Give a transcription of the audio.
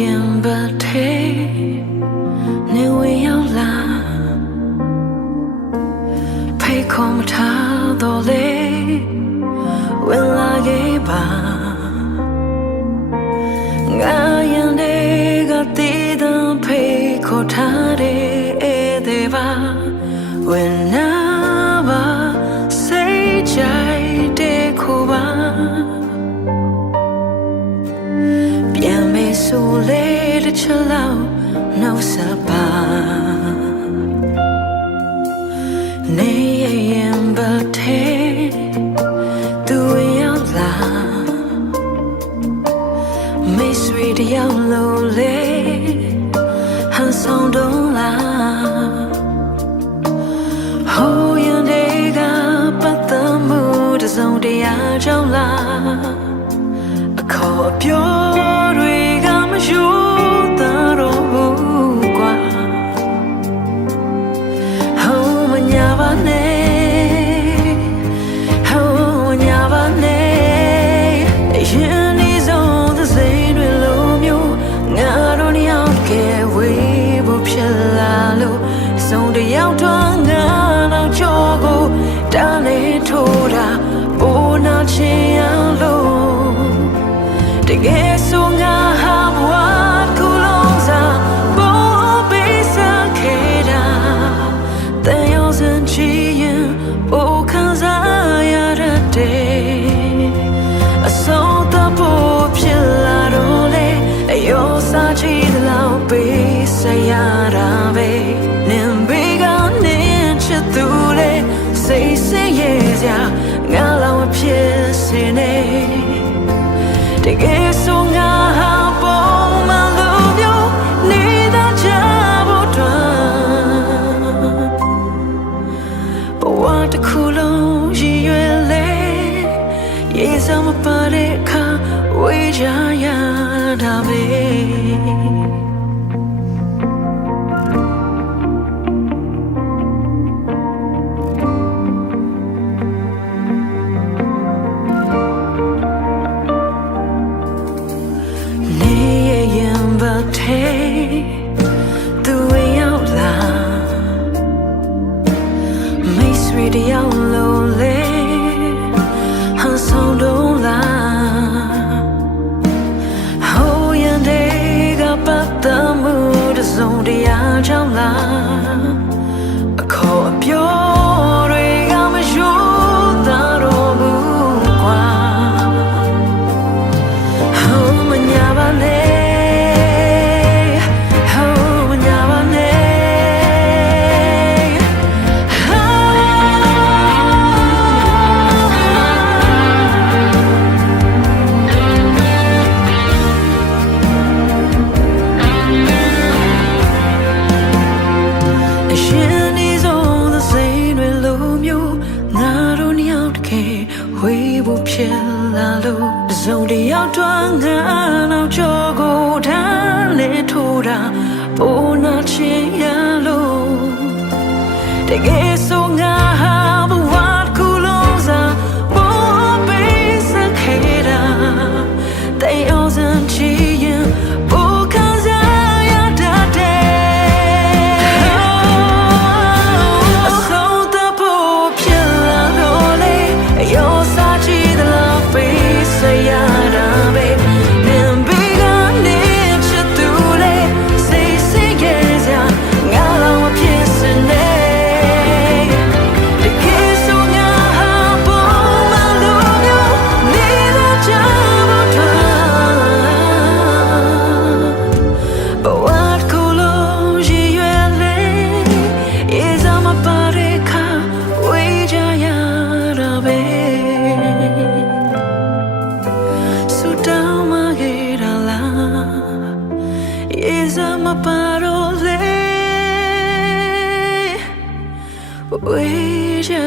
ရင်ဘတ်ထဲနေဝင်ရောက်လာဖိတ်ခေါ်မထားတော့လေဝင်လာခဲ့ပါငါရင်တွေကတည်တဲ့ဖိတ်ခေါ်ထားတဲ့ပါဝင်နာပါစိတ်ကြိုက်တဲ့ခိုးပါပြန်မေးဆိုလေတစ်ချက်လောက်နှုတ်ဆက်ပါနေရင်ဘတ်ထဲသူရောက်လာမေးဆွေတယောက်လို့လေဟန်ဆောင်တော့လာဟိုရင်တွေကပတ်သက်မှုတစုံတရာကြောင့်လားအခေါ်အပြောတွေကမယူတော့ဘူးကွာဟိုမညာပါနဲ့ဟိုမညာပါနဲ့ရင်ဒီဆုံးသစိမ်းတွေလိုမျိုးငါတို့နှစ်ယောက်ကဝေးဖို့ဖြစ်လာလို့စုံတယောက်တော့ငါတော့ကြောကိုတားလေထိုးတာပိုနာချင်ရလို့တကယ်ဆိုငါဟာဘဝခုလုံးစားပိုပေးစားခဲ့တာတန်ရောစင်ချီရင်ပိုခံစားရတဲ့အဆုံးသတ်ဖို့ဖြစ်လာတော့လေအယောစားချီတဲ့လောက်ပေးစားရတာပဲနင်ဘေးကနင်ချစ်သူလေစိတ်ဆင်းရဲစရာငါလောက်မဖြစ်စေနဲ့တကယ်ဆိုငါဟာပုံမှန်လိုမျိုးနေတာချဖို့ဘဝတစ်ခုလုံးရည်ရွယ်လေရေစမပါတဲ့အခါဝေးကြရတာပဲသူရောက်လာမိတ်ဆွေတယောက်လုံးလေဟန်ဆောင်တော့လာဟိုရင်တွေကပတ်သက်မှုတစုံတရာကြောင့်လားအခေါ်အပြောတွေကမယူတော့ဘူးကွာဟိုမညာပါနဲ့ဝေးဖို့ဖြစ်လာလို့စုံတယောက်တော့ငါနောက်ကြောကိုထားလေထိုးတာပိုနာချင်ရလို့တကယ်ဆိုငါဟာဘဝခုလုံးစားပိုပေးစခဲ့တာတေးအောင်စံချီရင်ပိုခံစားရတတ်တဲ့အဆုံးသတ်ဖို့ဖြစ်လာတော့လေရောရတာပဲနင်ဘေးကနေချစ်သူလေစိတ်ဆင်းရဲစရာငါလောက်မဖြစ်စနဲ့တကယ်ဆိုငါဟာပုံမှန်လိုမျိုးနေတာချဖို့ဘဝခုလုံးရည်ရွယ်လေရေစမပါတဲ့ခါဝေးကြရတာပဲIs a parole we ya